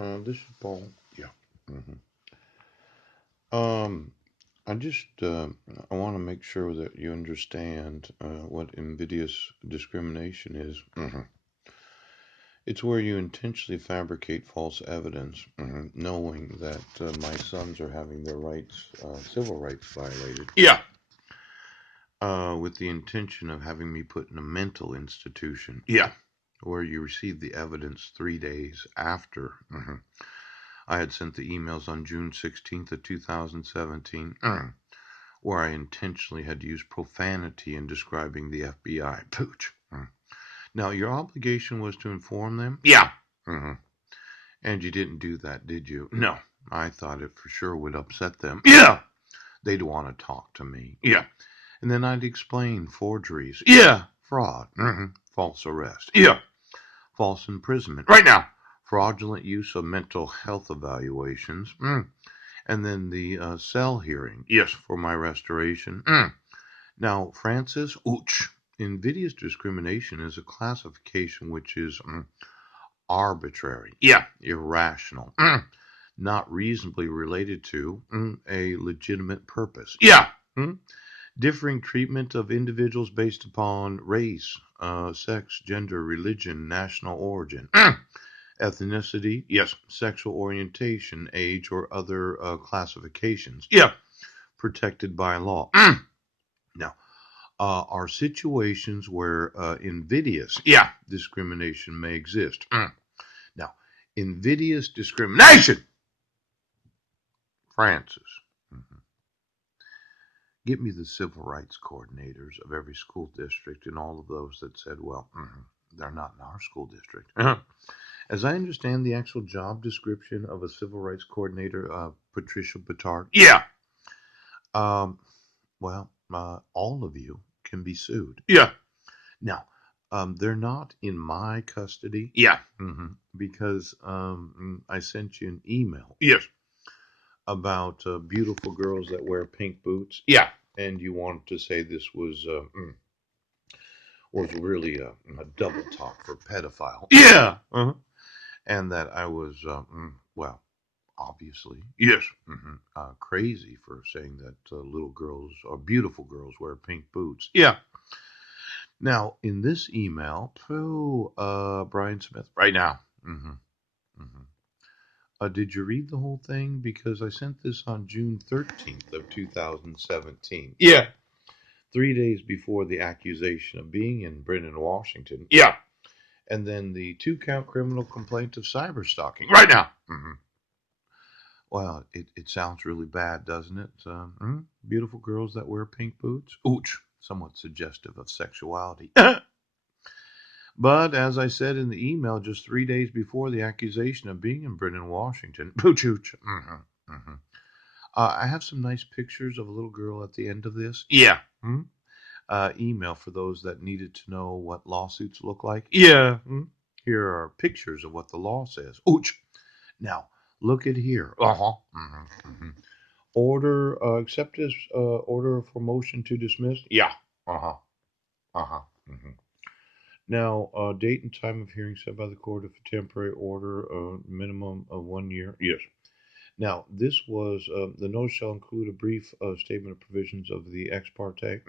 This is Paul. Yeah. hmm Um, I just I want to make sure that you understand what invidious discrimination is. It's where you intentionally fabricate false evidence, knowing that my sons are having their rights, civil rights violated. Yeah. With the intention of having me put in a mental institution. Yeah. Where you receive the evidence 3 days after. I had sent the emails on June 16th of 2017, where I intentionally had used profanity in describing the FBI. Pooch. Now, your obligation was to inform them? Yeah. hmm And you didn't do that, did you? No. I thought it for sure would upset them. Yeah. They'd want to talk to me. Yeah. And then I'd explain forgeries. Yeah. Fraud. False arrest. Yeah. False imprisonment. Right now. Fraudulent use of mental health evaluations. And then the cell hearing. Yes. For my restoration. Now, Francis, invidious discrimination is a classification which is arbitrary. Yeah. Irrational. Not reasonably related to a legitimate purpose. Yeah. Differing treatment of individuals based upon race, sex, gender, religion, national origin, ethnicity, yes, sexual orientation, age, or other classifications. Yeah. Protected by law. Now, are situations where invidious discrimination may exist. Now, invidious discrimination, Francis. Get me the civil rights coordinators of every school district and all of those that said, well, they're not in our school district. As I understand the actual job description of a civil rights coordinator, Patricia Bittard. Yeah. Um, well, all of you can be sued. Yeah. Now, they're not in my custody. Yeah. Because I sent you an email. Yes. About beautiful girls that wear pink boots. Yeah. And you wanted to say this was really a double talk for pedophile. Yeah. And that I was, well, obviously. Yes. Crazy for saying that little girls or beautiful girls wear pink boots. Yeah. Now, in this email to Brian Smith, right now. Did you read the whole thing? Because I sent this on June 13th of 2017. Yeah. 3 days before the accusation of being in Brennan, Washington. Yeah. And then the 2-count criminal complaint of cyber stalking. Right now. Well, it sounds really bad, doesn't it? Beautiful girls that wear pink boots. Ouch. Somewhat suggestive of sexuality. But as I said in the email, just 3 days before the accusation of being in Brennan, Washington. Pooch. I have some nice pictures of a little girl at the end of this. Yeah. Email for those that needed to know what lawsuits look like. Yeah. Here are pictures of what the law says. Ouch. Now, look at here. Order, accept this order for motion to dismiss. Yeah. Now, date and time of hearing set by the court if a temporary order, minimum of 1 year. Yes. Now, this was the notice shall include a brief statement of provisions of the ex parte.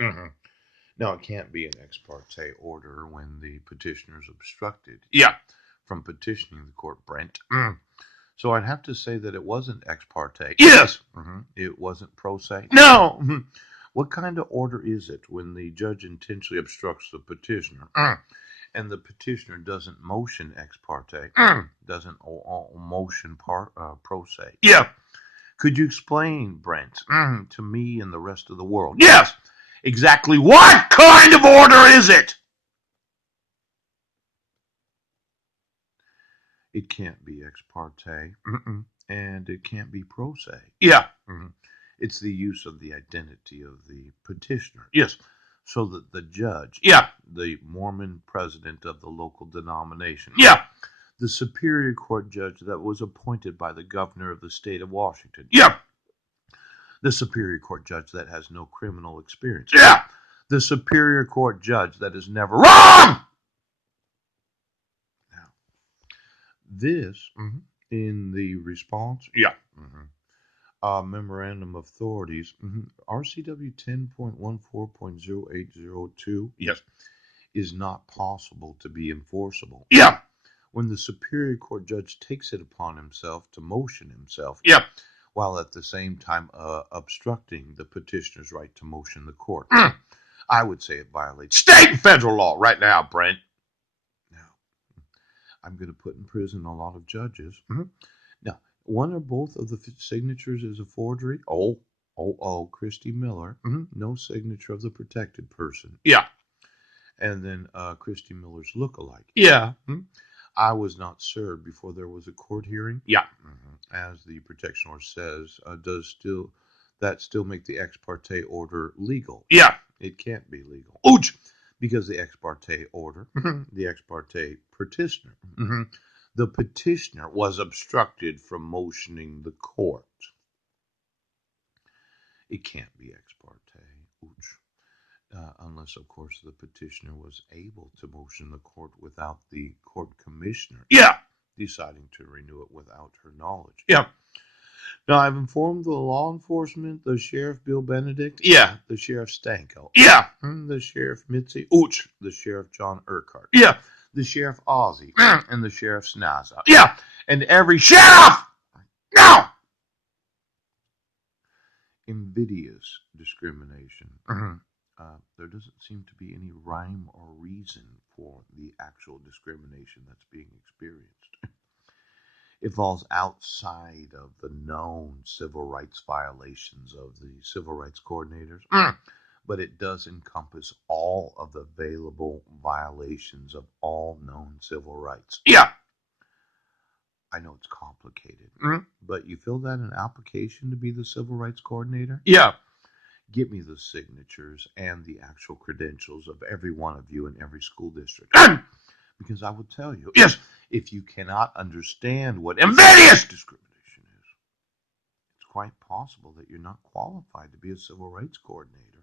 Now, it can't be an ex parte order when the petitioner is obstructed. Yeah. From petitioning the court, Brent. So I'd have to say that it wasn't ex parte. Yes. It wasn't pro se. No. What kind of order is it when the judge intentionally obstructs the petitioner? And the petitioner doesn't motion ex parte, doesn't motion pro se. Yeah. Could you explain, Brent, to me and the rest of the world? Yes. Exactly what kind of order is it? It can't be ex parte, and it can't be pro se. Yeah. It's the use of the identity of the petitioner. Yes. So that the judge, the Mormon president of the local denomination, the Superior Court judge that was appointed by the governor of the state of Washington, the Superior Court judge that has no criminal experience, the Superior Court judge that is never wrong. Now, this In the response, Yeah. Memorandum of Authorities, RCW 10.14.0802, Yes. is not possible to be enforceable. Yeah. When the Superior Court judge takes it upon himself to motion himself, Yeah. while at the same time obstructing the petitioner's right to motion the court, Mm. I would say it violates State and federal law right now, Brent. Now, I'm going to put in prison a lot of judges. Now, one or both of the signatures is a forgery. Christy Miller, no signature of the protected person. Yeah. And then Christy Miller's lookalike. Yeah. I was not served before there was a court hearing. Yeah. As the protection order says, does still make the ex parte order legal? Yeah. It can't be legal. Ouch. Because the ex parte order, the ex parte petitioner, The petitioner was obstructed from motioning the court. It can't be ex parte. Ouch. Unless, of course, the petitioner was able to motion the court without the court commissioner Yeah. deciding to renew it without her knowledge. Yeah. Now, I've informed the law enforcement, the Sheriff Bill Benedict, Yeah. the Sheriff Stanko, Yeah. the Sheriff Mitzi, Ouch. the Sheriff John Urquhart, Yeah. the Sheriff Ozzy, and the Sheriff Snaza. Yeah. And every Sheriff! No! invidious discrimination. There doesn't seem to be any rhyme or reason for the actual discrimination that's being experienced. It falls outside of the known civil rights violations of the civil rights coordinators, but it does encompass all of the available violations of all known civil rights. Yeah. I know it's complicated, but you fill that in an application to be the civil rights coordinator? Yeah. Give me the signatures and the actual credentials of every one of you in every school district. Because I will tell you, Yes. if you cannot understand what Invidious discrimination is, it's quite possible that you're not qualified to be a civil rights coordinator.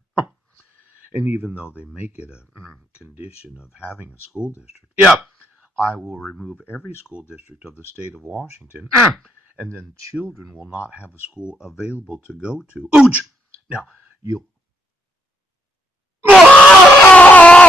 And even though they make it a condition of having a school district, Yeah. I will remove every school district of the state of Washington, and then children will not have a school available to go to. Ouch. Now, you'll